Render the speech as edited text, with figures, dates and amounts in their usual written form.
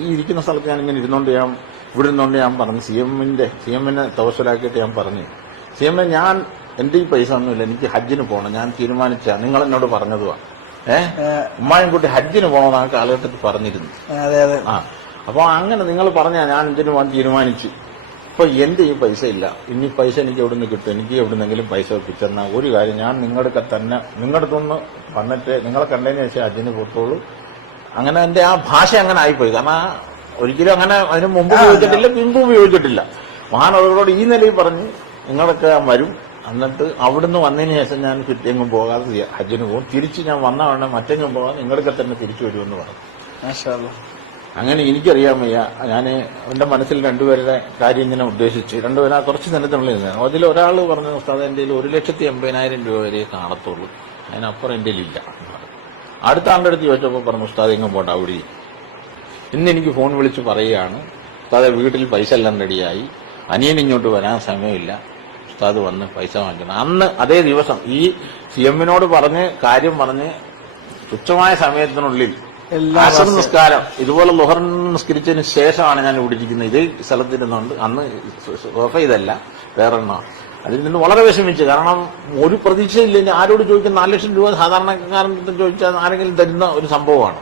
ഈ ഇരിക്കുന്ന സ്ഥലത്ത് ഞാൻ ഇങ്ങനെ ഇരുന്നുകൊണ്ട് ഇവിടെ നിന്നുകൊണ്ട് ഞാൻ പറഞ്ഞു CM-നെ തവസലാക്കിയിട്ട് ഞാൻ പറഞ്ഞു, CM ഞാൻ എന്റെ ഈ പൈസ ഒന്നുമില്ല, എനിക്ക് ഹജ്ജിന് പോകണം, ഞാൻ തീരുമാനിച്ച നിങ്ങൾ എന്നോട് പറഞ്ഞതുവാ. ഉമ്മായും കുട്ടി ഹജ്ജിന് പോകണം ആ കാലഘട്ടത്തിൽ പറഞ്ഞിരുന്നു. അപ്പൊ അങ്ങനെ നിങ്ങൾ പറഞ്ഞാ ഞാൻ ഇതിന് പോകാൻ തീരുമാനിച്ചു. ഇപ്പൊ എന്റെ ഈ പൈസ ഇല്ല, ഇനി പൈസ എനിക്ക് എവിടെ നിന്ന് കിട്ടും, എനിക്ക് എവിടുന്നെങ്കിലും പൈസ ഒപ്പിച്ചെന്ന ഒരു കാര്യം ഞാൻ നിങ്ങളുടെ തന്നെ നിങ്ങളുടെ അടുത്തൊന്ന് വന്നിട്ട് നിങ്ങളെ കണ്ടതിന് ശേഷം ഹജ്ജിന് പോത്തോളൂ. അങ്ങനെ എന്റെ ആ ഭാഷ അങ്ങനെ ആയിപ്പോയി. കാരണം ഒരിക്കലും അങ്ങനെ അതിന് മുമ്പ് ഉപയോഗിച്ചിട്ടില്ല, പിമ്പ് ഉപയോഗിച്ചിട്ടില്ല. മഹാനവറുകളോട് ഈ നിലയിൽ പറഞ്ഞ് നിങ്ങളൊക്കെ വരും, എന്നിട്ട് അവിടുന്ന് വന്നതിന് ശേഷം ഞാൻ കിട്ടിയെങ്ങും പോകാതെ ഹജ്ജിന് പോകും, തിരിച്ച് ഞാൻ വന്ന ഉടനെ മറ്റെങ്ങും പോകാൻ നിങ്ങളൊക്കെ തന്നെ തിരിച്ചു വരുമെന്ന് പറഞ്ഞു. അങ്ങനെ എനിക്കറിയാൻ വയ്യ. ഞാൻ എന്റെ മനസ്സിൽ രണ്ടുപേരുടെ കാര്യം ഇങ്ങനെ ഉദ്ദേശിച്ച് രണ്ടുപേരാ കുറച്ച് നേരത്തിനുള്ളിൽ ഇരുന്നു. അതിൽ ഒരാൾ പറഞ്ഞു, ഉസ്താദ് എന്റെ 1,80,000 രൂപ വരെ കാണത്തുള്ളൂ, അതിനപ്പുറം എന്റെ ഇല്ല. അടുത്ത ആളുടെ അടുത്ത് ചോദിച്ചപ്പോൾ പറഞ്ഞു, ഉസ്താദ് എങ്ങും പോണ്ട, അവിടെ ഇന്ന് എനിക്ക് ഫോൺ വിളിച്ച് പറയുകയാണ്, ഉസ്താദെ വീട്ടിൽ പൈസ എല്ലാം റെഡിയായി, അനിയൻ ഇങ്ങോട്ട് വരാൻ സമയമില്ല, ഉസ്താദ് വന്ന് പൈസ വാങ്ങിക്കണം. അന്ന് അതേ ദിവസം ഈ CM-നോട് പറഞ്ഞ് കാര്യം പറഞ്ഞ് തുച്ഛമായ സമയത്തിനുള്ളിൽ അസർ നിസ്കാരം ഇതുപോലെ ളുഹർ നിസ്കരിച്ചതിന് ശേഷമാണ് ഞാൻ ഇവിടെ ഇരിക്കുന്നത്. ഇതേ സ്ഥലത്തിരുന്നുണ്ട്. അന്ന് സോഫ ഇതല്ല, വേറെണ്ണ. അതിൽ നിന്ന് വളരെ വിഷമിച്ചു. കാരണം ഒരു പ്രതീക്ഷയില്ല. ആരോട് ചോദിക്കുന്ന 4 ലക്ഷം രൂപ സാധാരണക്കാരൻ ചോദിച്ചാൽ ആരെങ്കിലും തരുന്ന ഒരു സംഭവമാണ്.